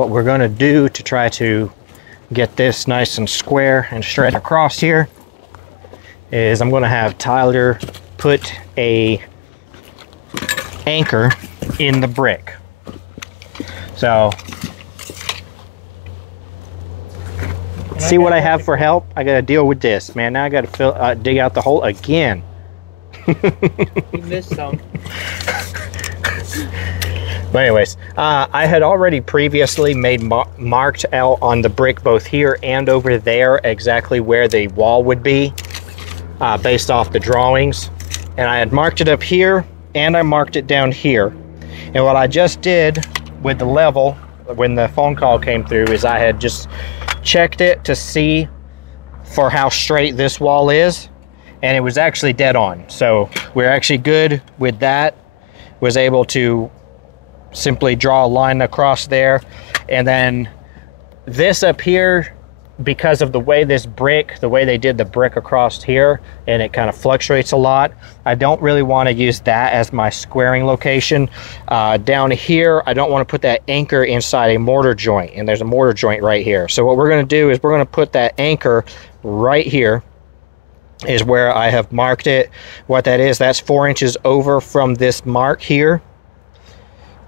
what we're going to do to try to get this nice and square and straight across here is I'm going to have Tyler put a anchor in the brick. So see what I have for help? I got to deal with this, man. Now I got to dig out the hole again. You missed some. But anyways, I had already previously made marked out on the brick both here and over there exactly where the wall would be based off the drawings. And I had marked it up here and I marked it down here. And what I just did with the level when the phone call came through is I had just checked it to see for how straight this wall is, and it was actually dead on. So we're actually good with that. Was able to simply draw a line across there, and then this up here, because of the way the way they did the brick across here, and it kind of fluctuates a lot, I don't really want to use that as my squaring location. Down here, I don't want to put that anchor inside a mortar joint, and there's a mortar joint right here. So what we're going to do is we're going to put that anchor right here, is where I have marked it. What that is, that's 4 inches over from this mark here.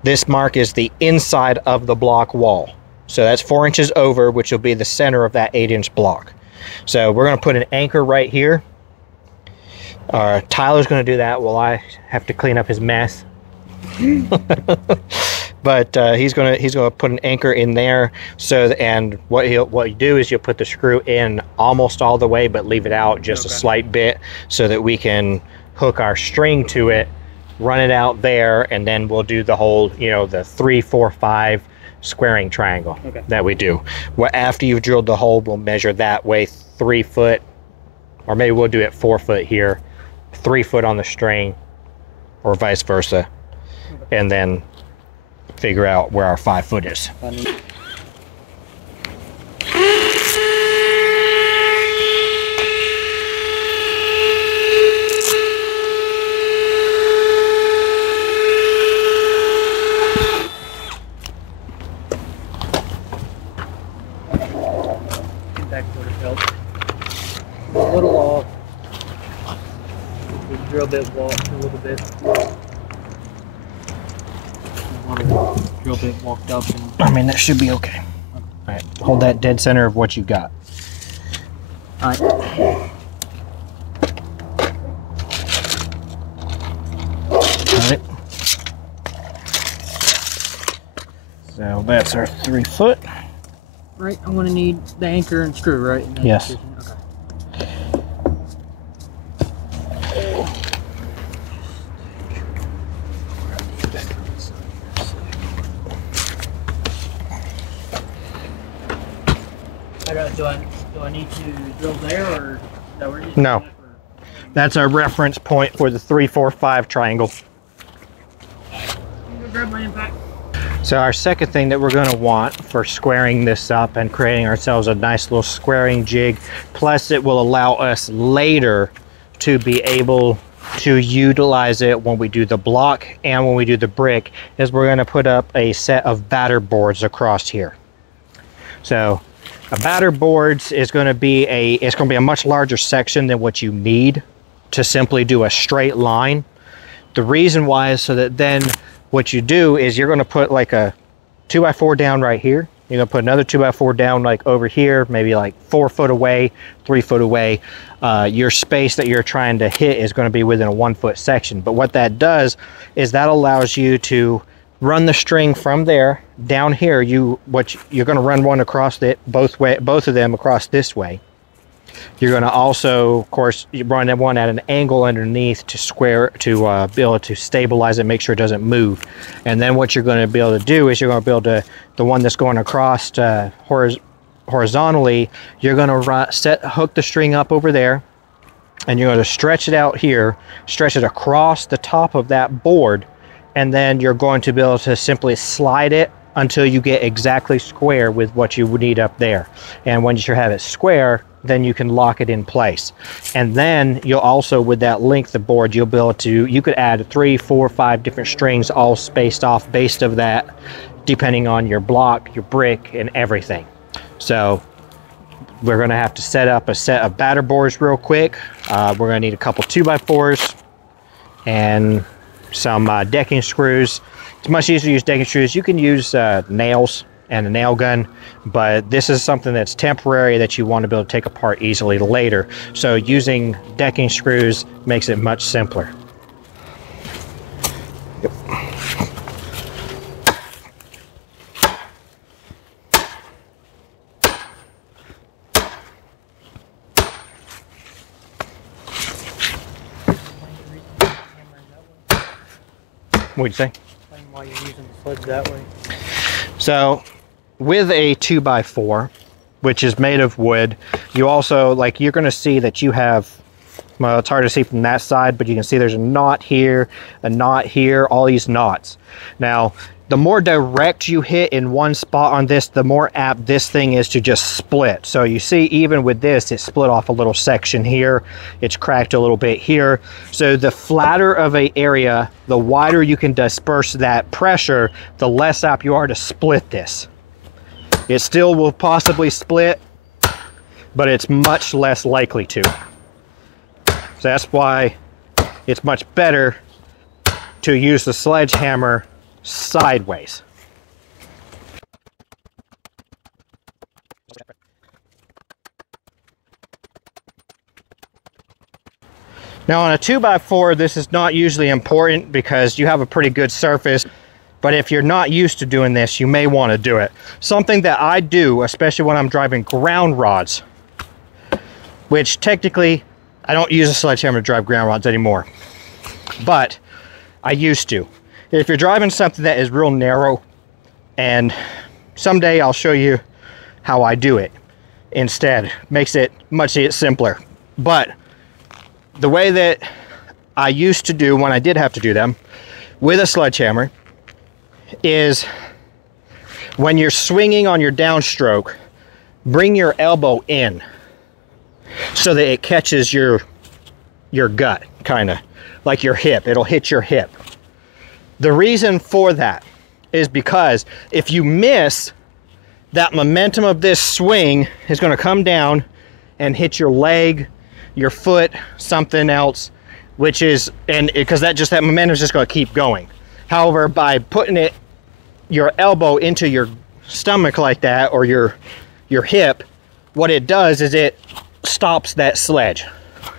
This mark is the inside of the block wall. So that's 4 inches over, which will be the center of that 8-inch block. So we're going to put an anchor right here. Tyler's going to do that while I have to clean up his mess. But he's going to put an anchor in there. So, and what you do is you'll put the screw in almost all the way, but leave it out just a slight bit so that we can hook our string to it, run it out there, and then we'll do the whole, you know, the 3, 4, 5 squaring triangle that we do. Well, after you've drilled the hole, we'll measure that way 3 foot, or maybe we'll do it 4 foot here, 3 foot on the string, or vice versa, and then figure out where our 5 foot is. A little off. The drill bit walked a little bit. Drill bit walked up. And I mean, that should be okay. All right, hold that dead center of what you got. All right. All right. So that's our 3 foot. Right, I'm going to need the anchor and screw, right? Yes. Okay. Do I need to drill there, or no? We're using No. That's our reference point for the 3, 4, 5 triangle. I'm gonna grab my impact. So our second thing that we're going to want for squaring this up and creating ourselves a nice little squaring jig, plus it will allow us later to be able to utilize it when we do the block and when we do the brick, is we're going to put up a set of batter boards across here. So a batter boards is going to be a much larger section than what you need to simply do a straight line. The reason why is so that then what you do is you're going to put like a 2x4 down right here. You're going to put another 2x4 down like over here, maybe like 4 foot away, 3 foot away. Your space that you're trying to hit is going to be within a 1 foot section. But what that does is that allows you to run the string from there down here. You're going to run one across both of them across this way. You're going to also, of course, run one at an angle underneath to be able to stabilize it, make sure it doesn't move. And then what you're going to be able to do is you're going to be able to, the one that's going across horizontally, you're going to hook the string up over there, and you're going to stretch it out here, stretch it across the top of that board, and then you're going to be able to simply slide it until you get exactly square with what you would need up there. And once you have it square, then you can lock it in place. And then you'll also, with that length of board, you'll be able to, you could add 3, 4, 5 different strings all spaced off based of that depending on your block, your brick, and everything. So we're gonna have to set up a set of batter boards real quick. We're gonna need a couple 2x4s and some decking screws. It's much easier to use decking screws. You can use nails and a nail gun, but this is something that's temporary that you want to be able to take apart easily later. So using decking screws makes it much simpler. Yep. What'd you say? Explain why you're using the sleds that way. So with a 2x4, which is made of wood, you also, like, you're going to see that you have, well, it's hard to see from that side, but you can see there's a knot here, all these knots. Now, the more direct you hit in one spot on this, the more apt this thing is to just split. So you see, even with this, it split off a little section here. It's cracked a little bit here. So the flatter of an area, the wider you can disperse that pressure, the less apt you are to split this. It still will possibly split, but it's much less likely to. So that's why it's much better to use the sledgehammer sideways. Now on a 2x4, this is not usually important because you have a pretty good surface, but if you're not used to doing this, you may want to do it. Something that I do, especially when I'm driving ground rods, which technically I don't use a sledgehammer to drive ground rods anymore, but I used to. If you're driving something that is real narrow, and someday I'll show you how I do it instead, makes it much simpler. But the way that I used to do when I did have to do them with a sledgehammer is when you're swinging on your downstroke, bring your elbow in so that it catches your gut, kind of like your hip. It'll hit your hip. The reason for that is because if you miss, that momentum of this swing is going to come down and hit your leg, your foot, something else, which is, and because that momentum is just going to keep going. However, by putting your elbow into your stomach like that, or your hip, what it does is it stops that sledge.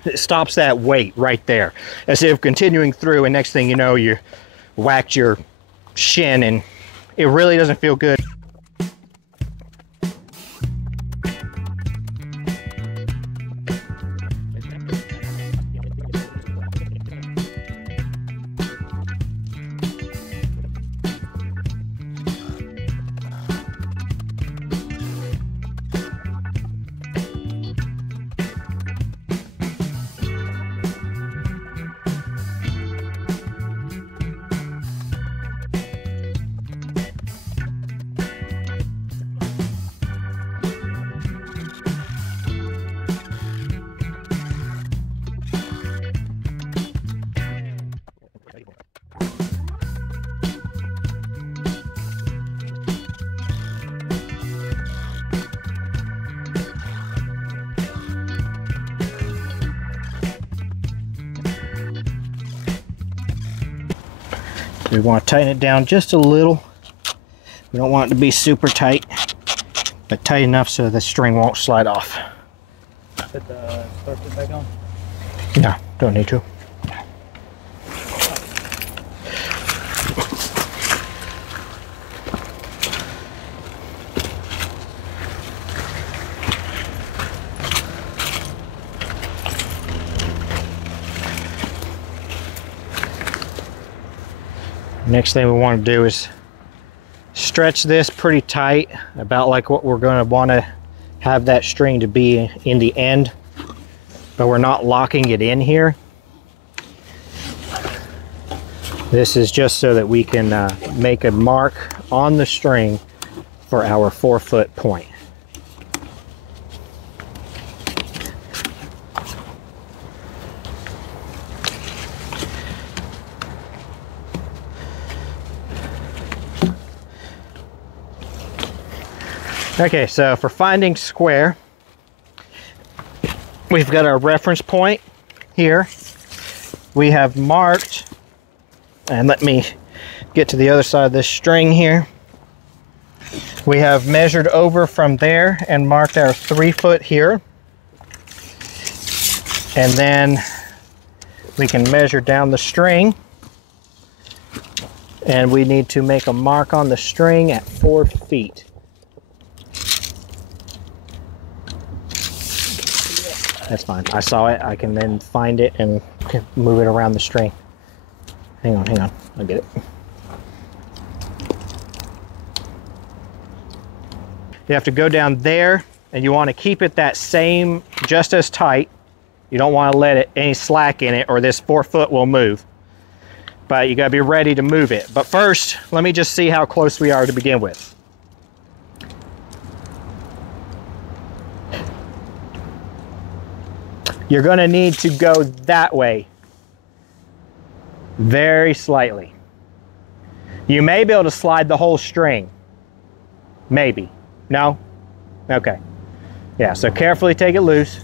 It stops that weight right there, instead of continuing through, and next thing you know, you whacked your shin, and it really doesn't feel good. We want to tighten it down just a little. We don't want it to be super tight, but tight enough so the string won't slide off. Put the start it back on. No, don't need to. Next thing we want to do is stretch this pretty tight, about like what we're going to want to have that string to be in the end, but we're not locking it in here. This is just so that we can make a mark on the string for our 4-foot point. Okay, so for finding square, we've got our reference point here. We have marked, and let me get to the other side of this string here. We have measured over from there and marked our 3 foot here. And then we can measure down the string. And we need to make a mark on the string at 4 feet. That's fine. I saw it. I can then find it and move it around the string. Hang on, hang on. I'll get it. You have to go down there, and you want to keep it that same, just as tight. You don't want to let it any slack in it, or this 4 foot will move. But you got to be ready to move it. But first, let me just see how close we are to begin with. You're going to need to go that way very slightly. You may be able to slide the whole string. Maybe. No? Okay. Yeah, so carefully take it loose.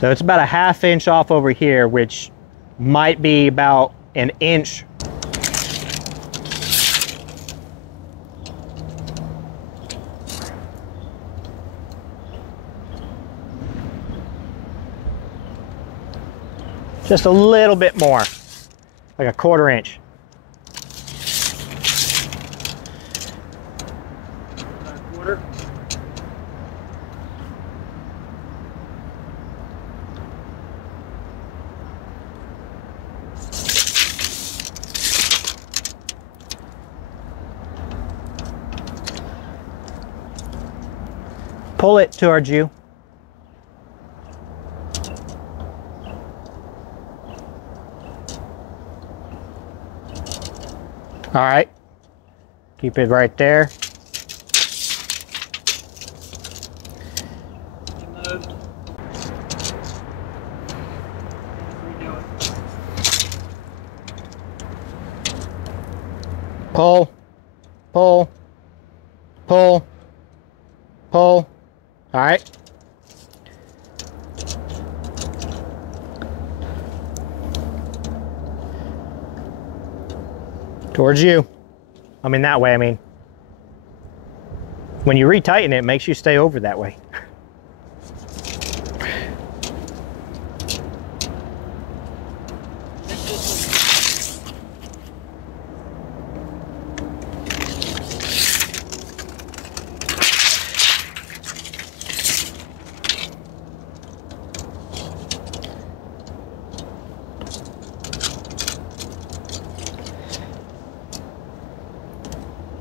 So it's about a 1/2 inch off over here, which might be about an inch. Just a little bit more, like a 1/4 inch. Quarter. Pull it towards you. All right, keep it right there. Pull, pull, pull, pull. All right. Towards you. I mean, that way, I mean. When you retighten it, it makes you stay over that way.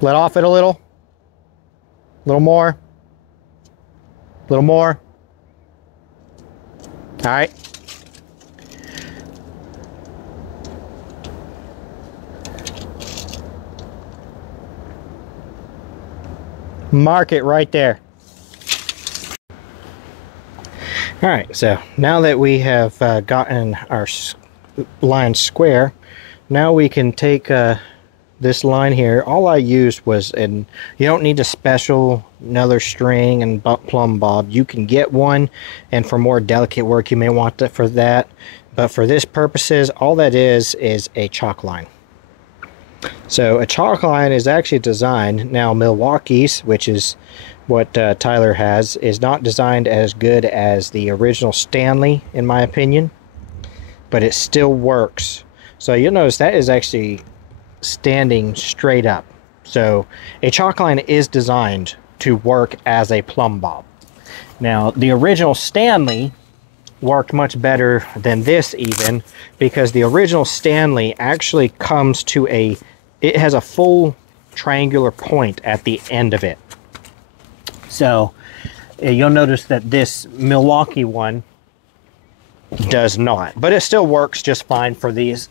Let off it a little more, a little more. All right. Mark it right there. All right, so now that we have gotten our line square, now we can take this line here. All I used was, and you don't need a special another string and plumb bob. You can get one, and for more delicate work you may want that for that, but for this purposes all that is a chalk line. So a chalk line is actually designed, now Milwaukee's, which is what Tyler has, is not designed as good as the original Stanley in my opinion, but it still works. So you'll notice that is actually standing straight up. So a chalk line is designed to work as a plumb bob. Now the original Stanley worked much better than this even, because the original Stanley actually comes to it has a full triangular point at the end of it. So you'll notice that this Milwaukee one does not, but it still works just fine for this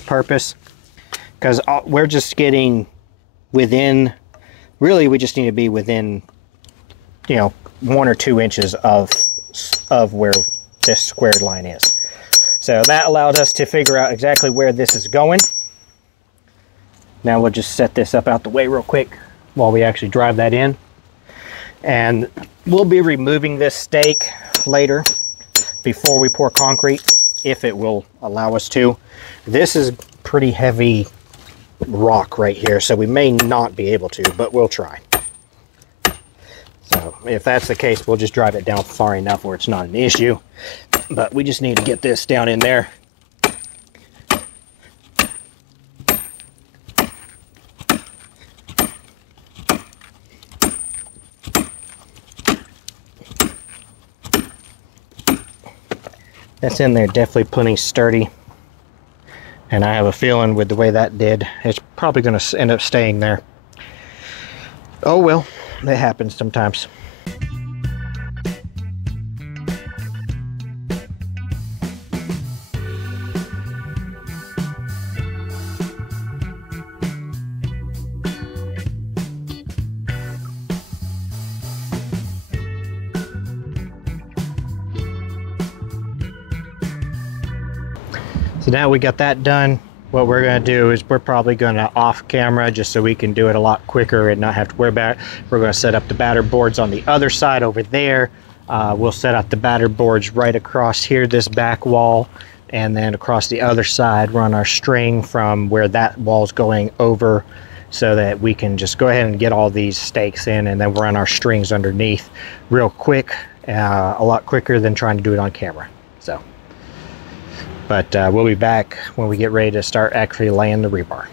purpose, because we're just getting within, really we just need to be within, you know, 1 or 2 inches of where this squared line is. So that allowed us to figure out exactly where this is going. Now we'll just set this up out the way real quick while we actually drive that in. And we'll be removing this stake later before we pour concrete, if it will allow us to. This is pretty heavy rock right here, so we may not be able to, but we'll try. So if that's the case, we'll just drive it down far enough where it's not an issue. But we just need to get this down in there. That's in there definitely plenty sturdy. And I have a feeling with the way that did, it's probably going to end up staying there. Oh well, it happens sometimes. So now we got that done. What we're going to do is we're probably going to off camera just so we can do it a lot quicker and not have to worry about it. We're going to set up the batter boards on the other side over there. We'll set up the batter boards right across here, this back wall, and then across the other side run our string from where that wall's going over, so that we can just go ahead and get all these stakes in and then run our strings underneath real quick, a lot quicker than trying to do it on camera. So. But we'll be back when we get ready to start actually laying the rebar.